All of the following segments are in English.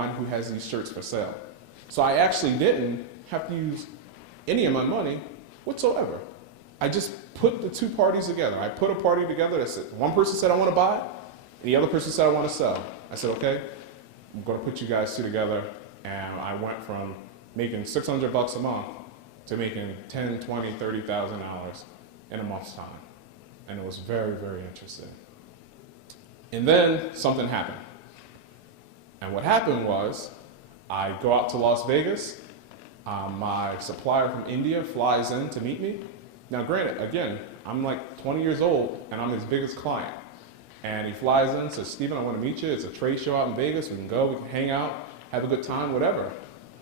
who has these shirts for sale. So I actually didn't have to use any of my money whatsoever. I just put the two parties together. I put a party together that said, one person said I want to buy, and the other person said I want to sell. I said, okay, I'm going to put you guys two together, and I went from making $600 a month to making $10, $20, $30,000 in a month's time. And it was very, very interesting. And then something happened. And what happened was, I go out to Las Vegas, my supplier from India flies in to meet me. Now granted, again, I'm like 20 years old and I'm his biggest client. And he flies in, says, Stephen, I want to meet you. It's a trade show out in Vegas. We can go, we can hang out, have a good time, whatever.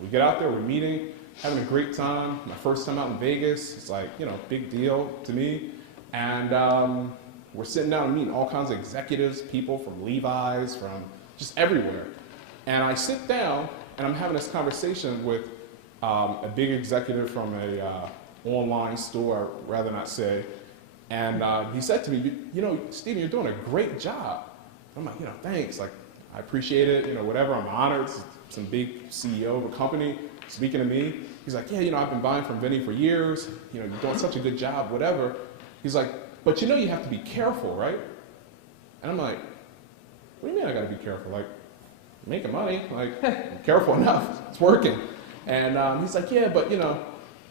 We get out there, we're meeting, having a great time. My first time out in Vegas, it's like, you know, big deal to me. And we're sitting down and meeting all kinds of executives, people from Levi's, from just everywhere. And I sit down and I'm having this conversation with a big executive from a online store, I'd rather not say. And he said to me, you know, Stephen, you're doing a great job. I'm like, you know, thanks. Like, I appreciate it, you know, whatever. I'm honored. Some big CEO of a company speaking to me. He's like, yeah, you know, I've been buying from Vinny for years. You know, you're doing such a good job, whatever. He's like, but you know you have to be careful, right? And I'm like, what do you mean I gotta be careful? Like, making money, like, I'm careful enough, it's working. And he's like, yeah, but you know,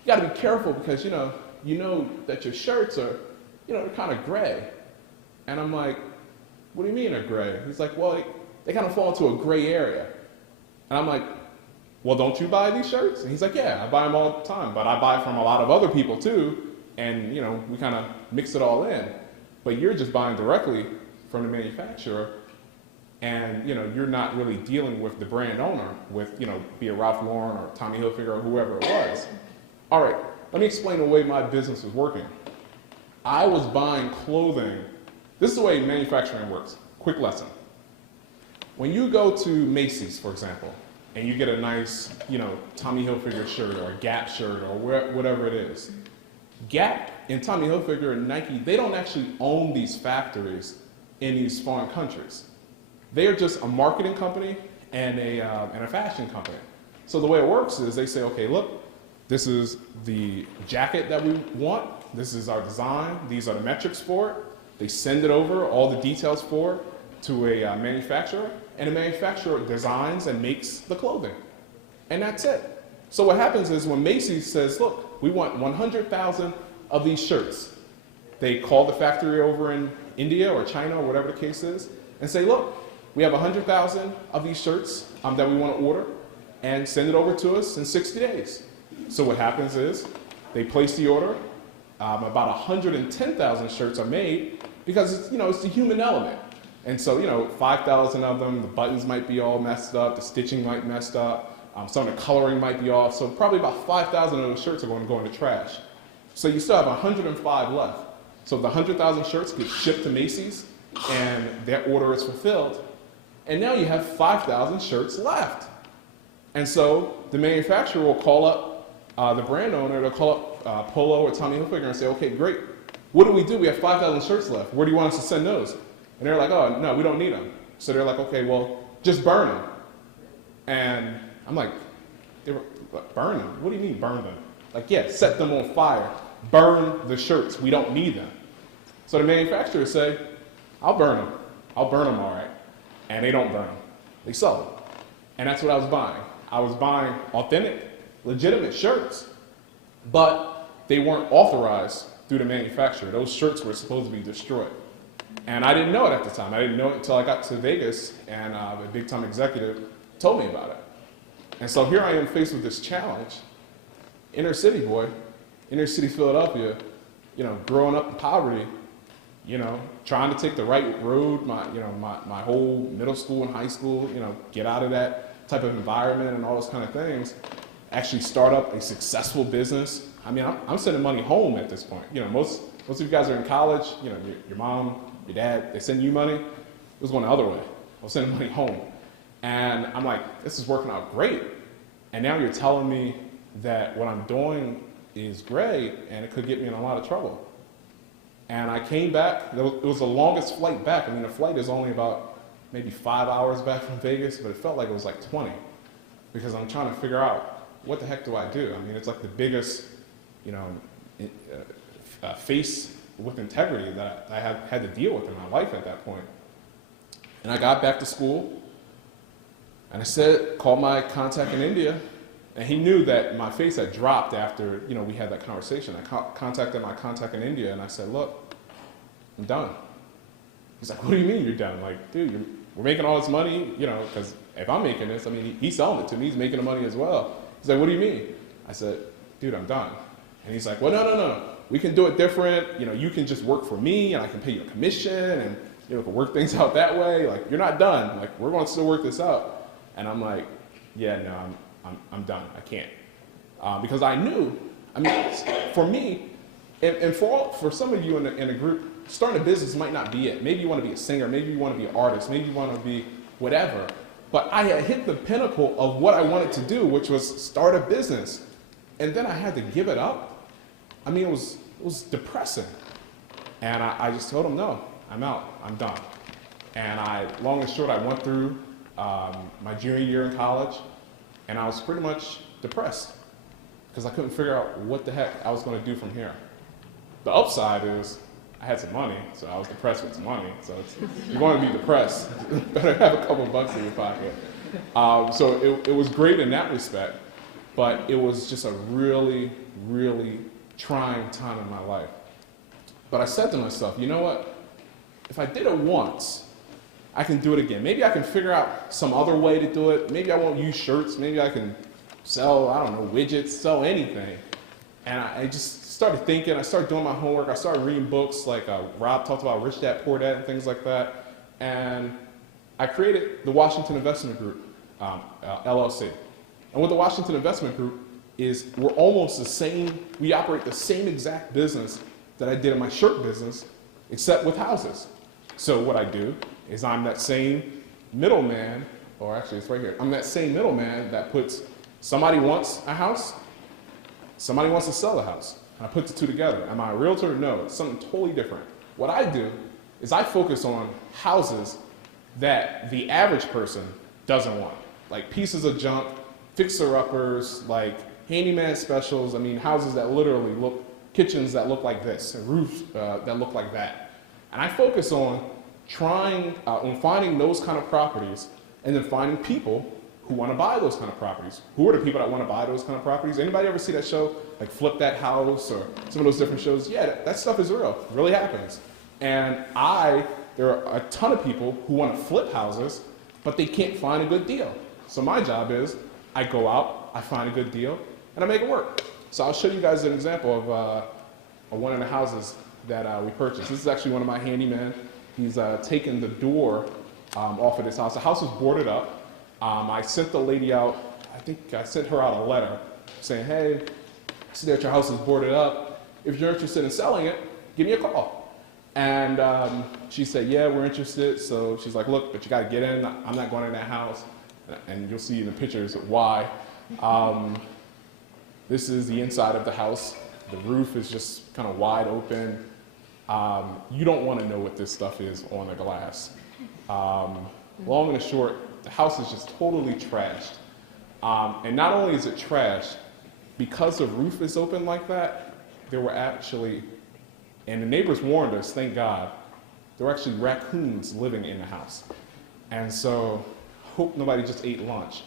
you gotta be careful because you know that your shirts are, you know, they're kind of gray. And I'm like, what do you mean they're gray? He's like, well, they kind of fall into a gray area. And I'm like, well, don't you buy these shirts? And he's like, yeah, I buy them all the time, but I buy from a lot of other people too, and you know, we kind of mix it all in. But you're just buying directly from the manufacturer, and you know, you're not really dealing with the brand owner, with, you know, be it Ralph Lauren or Tommy Hilfiger or whoever it was. All right, let me explain the way my business was working. I was buying clothing. This is the way manufacturing works. Quick lesson. When you go to Macy's, for example, and you get a nice, you know, Tommy Hilfiger shirt or a Gap shirt or whatever it is, Gap and Tommy Hilfiger and Nike, they don't actually own these factories in these foreign countries. They are just a marketing company and a fashion company. So the way it works is they say, okay, look, this is the jacket that we want. This is our design. These are the metrics for it. They send it over, all the details for it, to a manufacturer, and the manufacturer designs and makes the clothing. And that's it. So what happens is when Macy's says, look, we want 100,000 of these shirts, they call the factory over in India or China or whatever the case is, and say, look, we have 100,000 of these shirts that we want to order, and send it over to us in 60 days. So what happens is they place the order. About 110,000 shirts are made because it's, you know, it's the human element. And so, you know, 5,000 of them, the buttons might be all messed up, the stitching might be messed up, some of the coloring might be off. So probably about 5,000 of those shirts are going to go in the trash. So you still have 105 left. So the 100,000 shirts get shipped to Macy's and their order is fulfilled. And now you have 5,000 shirts left. And so the manufacturer will call up the brand owner, they'll call up Polo or Tommy Hilfiger and say, okay, great. What do? We have 5,000 shirts left. Where do you want us to send those? And they're like, oh, no, we don't need them. So they're like, okay, well, just burn them. And I'm like, burn them? What do you mean burn them? Like, yeah, set them on fire. Burn the shirts. We don't need them. So the manufacturers say, I'll burn them. I'll burn them all right. And they don't burn them. They sell them. And that's what I was buying. I was buying authentic, legitimate shirts, but they weren't authorized through the manufacturer. Those shirts were supposed to be destroyed. And I didn't know it at the time. I didn't know it until I got to Vegas and a big time executive told me about it. And so here I am faced with this challenge, inner city boy, inner city Philadelphia, you know, growing up in poverty, you know, trying to take the right road, my whole middle school and high school, you know, get out of that type of environment and all those kind of things, actually start up a successful business. I mean, I'm sending money home at this point. You know, most of you guys are in college, you know, your mom, your dad, they send you money. It was going the other way. I was sending money home. And I'm like, this is working out great. And now you're telling me that what I'm doing is great and it could get me in a lot of trouble. And I came back, it was the longest flight back. I mean, the flight is only about maybe 5 hours back from Vegas, but it felt like it was like 20 because I'm trying to figure out what the heck do I do? I mean, it's like the biggest, you know, face with integrity that I had to deal with in my life at that point. And I got back to school, and I called my contact in India, and he knew that my face had dropped after, you know, we had that conversation. I contacted my contact in India, and I said, look, I'm done. He's like, what do you mean you're done? Like, dude, we're making all this money, you know, because if I'm making this, I mean, he's selling it to me, he's making the money as well. He's like, what do you mean? I said, dude, I'm done. And he's like, well, no. We can do it different. You know, you can just work for me, and I can pay you a commission, and, you know, we can work things out that way. Like, you're not done. Like, we're going to still work this out. And I'm like, yeah, no, I'm done. I can't. Because I knew, I mean, for me, and for some of you in a group, starting a business might not be it. Maybe you want to be a singer, maybe you want to be an artist, maybe you want to be whatever. But I had hit the pinnacle of what I wanted to do, which was start a business. And then I had to give it up. I mean, it was depressing. And I just told him, no, I'm out, I'm done. And long and short, I went through my junior year in college, and I was pretty much depressed because I couldn't figure out what the heck I was going to do from here. The upside is I had some money, so I was depressed with some money. So you're going to be depressed. Better have a couple bucks in your pocket. So it was great in that respect, but it was just a really, really trying time in my life. But I said to myself, you know what? If I did it once, I can do it again. Maybe I can figure out some other way to do it. Maybe I won't use shirts. Maybe I can sell, I don't know, widgets, sell anything. And I just started thinking. I started doing my homework. I started reading books like Rob talked about Rich Dad, Poor Dad, and things like that. And I created the Washington Investment Group, LLC. And what the Washington Investment Group is, we're almost the same. We operate the same exact business that I did in my shirt business, except with houses. So what I do is I'm that same middleman, or actually it's right here. I'm that same middleman that puts, somebody wants a house, somebody wants to sell a house. And I put the two together. Am I a realtor? No, it's something totally different. What I do is I focus on houses that the average person doesn't want. Like pieces of junk, fixer-uppers, like handyman specials. I mean, houses that literally look, kitchens that look like this, and roofs that look like that. And I focus on on finding those kind of properties, and then finding people who want to buy those kind of properties. Who are the people that want to buy those kind of properties? Anybody ever see that show, like Flip That House, or some of those different shows? Yeah, that stuff is real. It really happens. And there are a ton of people who want to flip houses, but they can't find a good deal. So my job is, I go out, I find a good deal, and I make it work. So I'll show you guys an example of one of the houses that we purchased. This is actually one of my handymen. He's taken the door off of this house. The house was boarded up. I sent the lady out, I think I sent her out a letter saying, hey, I see that your house is boarded up. If you're interested in selling it, give me a call. And she said, yeah, we're interested. So she's like, look, but you gotta get in. I'm not going in that house. And you'll see in the pictures why. This is the inside of the house. The roof is just kind of wide open. You don't want to know what this stuff is on the glass. Long and short, the house is just totally trashed. And not only is it trashed, because the roof is open like that, there were actually, and the neighbors warned us, thank God, there were actually raccoons living in the house. And so, hope nobody just ate lunch.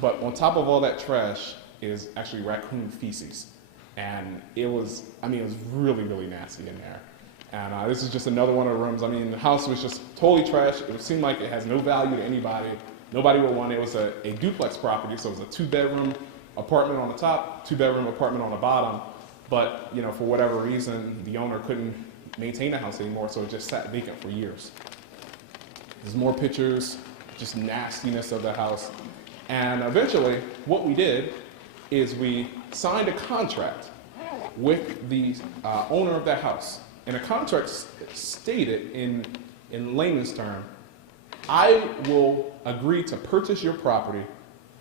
But on top of all that trash is actually raccoon feces. And it was really, really nasty in there. And this is just another one of the rooms. I mean, the house was just totally trash. It seemed like it has no value to anybody. Nobody would want it. It was a duplex property, so it was a 2-bedroom apartment on the top, 2-bedroom apartment on the bottom. But, you know, for whatever reason, the owner couldn't maintain the house anymore, so it just sat vacant for years. There's more pictures, just nastiness of the house. And eventually, what we did is we signed a contract with the owner of that house. And the contract stated in layman's term, I will agree to purchase your property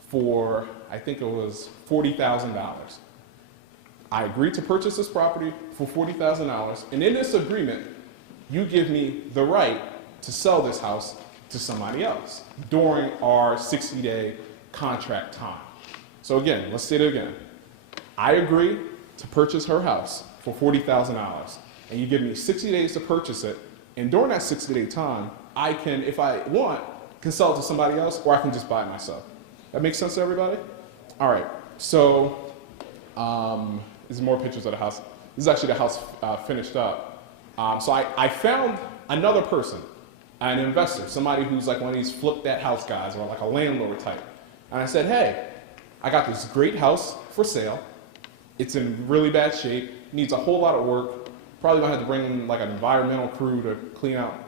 for, I think it was $40,000. I agreed to purchase this property for $40,000, and in this agreement, you give me the right to sell this house to somebody else during our 60-day contract time. So again, let's say it again. I agree to purchase her house for $40,000, and you give me 60 days to purchase it, and during that 60-day time, I can, if I want, can sell it to somebody else, or I can just buy it myself. That makes sense to everybody? All right, so there's more pictures of the house. This is actually the house finished up. So I found another person, an investor, somebody who's like one of these flip that house guys or like a landlord type. And I said, hey, I got this great house for sale. It's in really bad shape, needs a whole lot of work. Probably gonna have to bring in like an environmental crew to clean out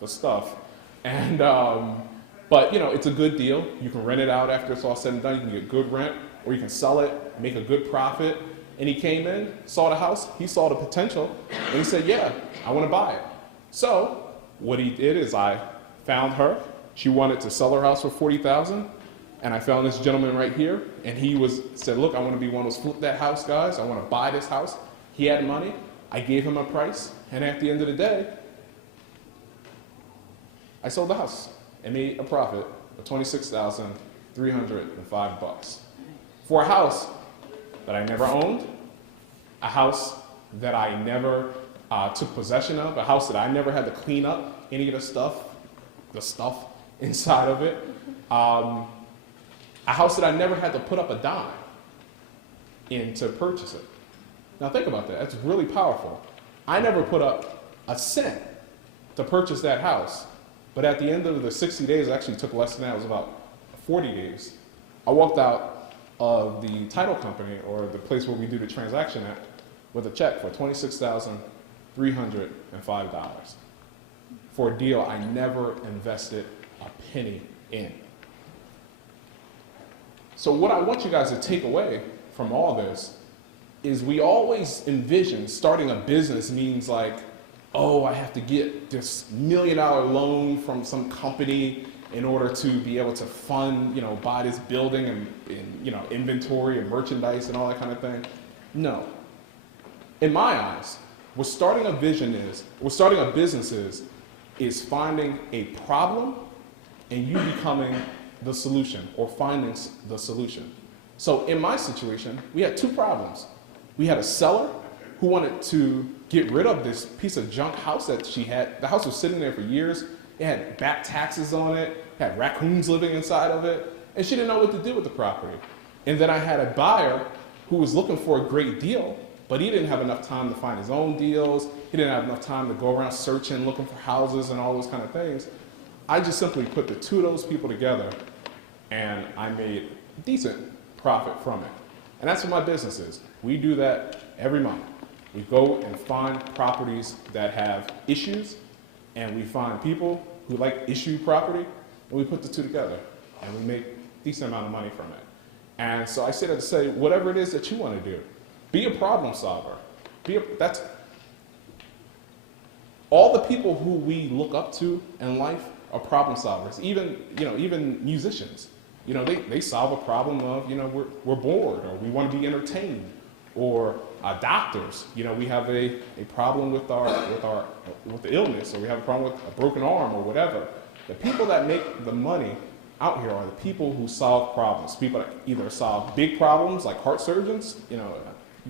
the stuff. And, but you know, it's a good deal. You can rent it out after it's all said and done. You can get good rent, or you can sell it, make a good profit. And he came in, saw the house, he saw the potential, and he said, yeah, I want to buy it. So what he did is I found her. She wanted to sell her house for $40,000, and I found this gentleman right here, and he said, look, I want to be one of those flip that house guys. I want to buy this house. He had money. I gave him a price, and at the end of the day, I sold the house and made a profit of $26,305 for a house that I never owned, a house that I never took possession of, a house that I never had to clean up any of the stuff inside of it, a house that I never had to put up a dime in to purchase it. Now think about that, that's really powerful. I never put up a cent to purchase that house, but at the end of the 60 days, it actually took less than that, it was about 40 days, I walked out of the title company, or the place where we do the transaction at, with a check for $26,305 for a deal I never invested a penny in. So what I want you guys to take away from all this is we always envision starting a business means like, oh, I have to get this $1 million loan from some company in order to be able to fund, buy this building and inventory and merchandise and all that kind of thing. No. In my eyes, what starting a business is finding a problem and you becoming the solution or finding the solution. So in my situation, we had two problems. We had a seller who wanted to get rid of this piece of junk house that she had. The house was sitting there for years. It had back taxes on it, had raccoons living inside of it, and she didn't know what to do with the property. And then I had a buyer who was looking for a great deal, but he didn't have enough time to find his own deals. He didn't have enough time to go around searching, looking for houses and all those kind of things. I just simply put the two of those people together, and I made a decent profit from it. And that's what my business is. We do that every month. We go and find properties that have issues, and we find people who like issue property, and we put the two together, and we make a decent amount of money from it. And so I say that to say, whatever it is that you want to do, be a problem solver. That's all the people who we look up to in life are problem solvers. Even musicians, they solve a problem of, we're bored, or we want to be entertained, or doctors, we have a problem with the illness, or we have a problem with a broken arm or whatever. The people that make the money out here are the people who solve problems. People that either solve big problems like heart surgeons, you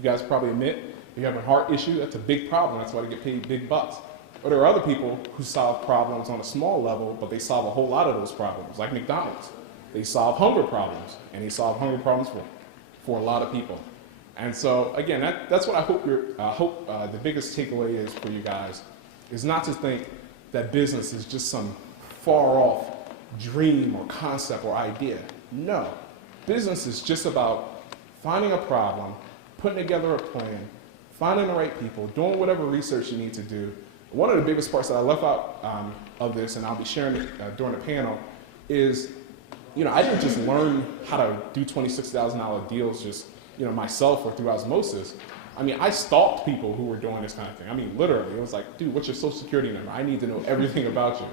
guys probably admit if you have a heart issue, that's a big problem, that's why they get paid big bucks. Or there are other people who solve problems on a small level, but they solve a whole lot of those problems, like McDonald's. They solve hunger problems, and they solve hunger problems for a lot of people. And so, again, that's what I hope the biggest takeaway is for you guys, is not to think that business is just some far-off dream or concept or idea. No. Business is just about finding a problem, putting together a plan, finding the right people, doing whatever research you need to do. One of the biggest parts that I left out of this, and I'll be sharing it during the panel, is, I didn't just learn how to do $26,000 deals just myself or through osmosis. I stalked people who were doing this kind of thing. Literally, it was like, dude, what's your social security number? I need to know everything about you.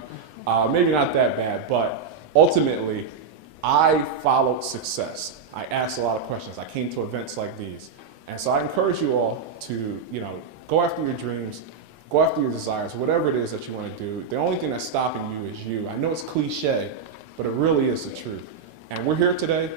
Maybe not that bad, but ultimately, I followed success. I asked a lot of questions. I came to events like these. And so I encourage you all to, go after your dreams, Go after your desires, whatever it is that you want to do. The only thing that's stopping you is you. I know it's cliche, but it really is the truth. And we're here today